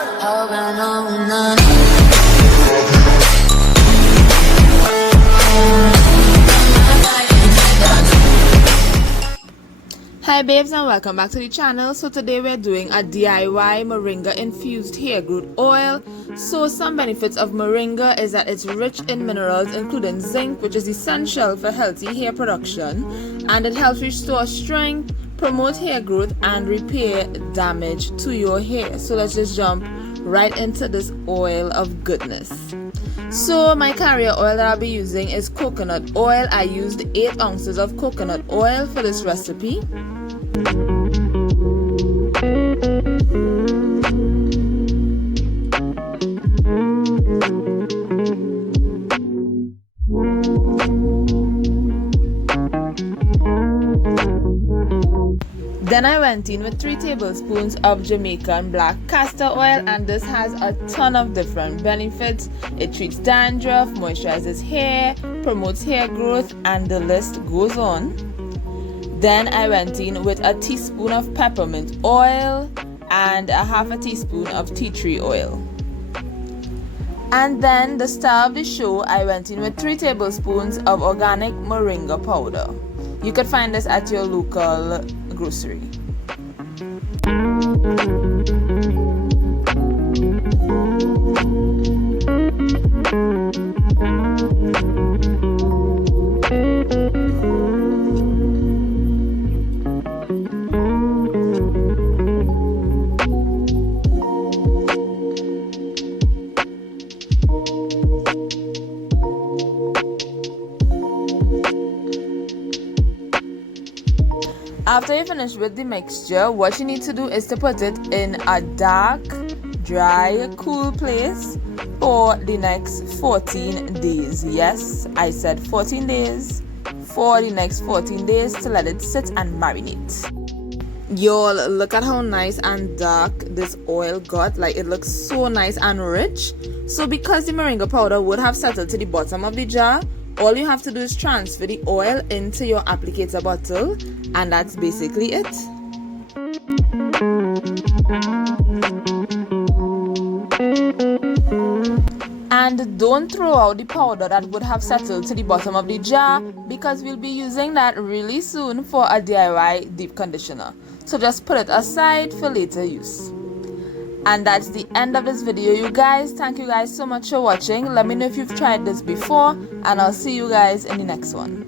Hi babes and welcome back to the channel. So today we're doing a DIY Moringa Infused hair growth oil. So some benefits of Moringa is that it's rich in minerals including zinc, which is essential for healthy hair production, and it helps restore strength, promote hair growth, and repair damage to your hair. So let's just jump right into this oil of goodness. So my carrier oil that I'll be using is coconut oil. I used 8 ounces of coconut oil for this recipe. Then I went in with 3 tablespoons of Jamaican black castor oil, and this has a ton of different benefits. It treats dandruff, moisturizes hair, promotes hair growth, and the list goes on. Then I went in with a teaspoon of peppermint oil and a half a teaspoon of tea tree oil. And then the star of the show, I went in with 3 tablespoons of organic moringa powder. You could find this at your local grocery. After you finish with the mixture, what you need to do is to put it in a dark, dry, cool place for the next 14 days. Yes, I said 14 days. For the next 14 days to let it sit and marinate. Y'all, look at how nice and dark this oil got. Like, it looks so nice and rich. So because the moringa powder would have settled to the bottom of the jar, all you have to do is transfer the oil into your applicator bottle, and that's basically it. And don't throw out the powder that would have settled to the bottom of the jar, because we'll be using that really soon for a DIY deep conditioner. So just put it aside for later use. And that's the end of this video, you guys. Thank you guys so much for watching. Let me know if you've tried this before, and I'll see you guys in the next one.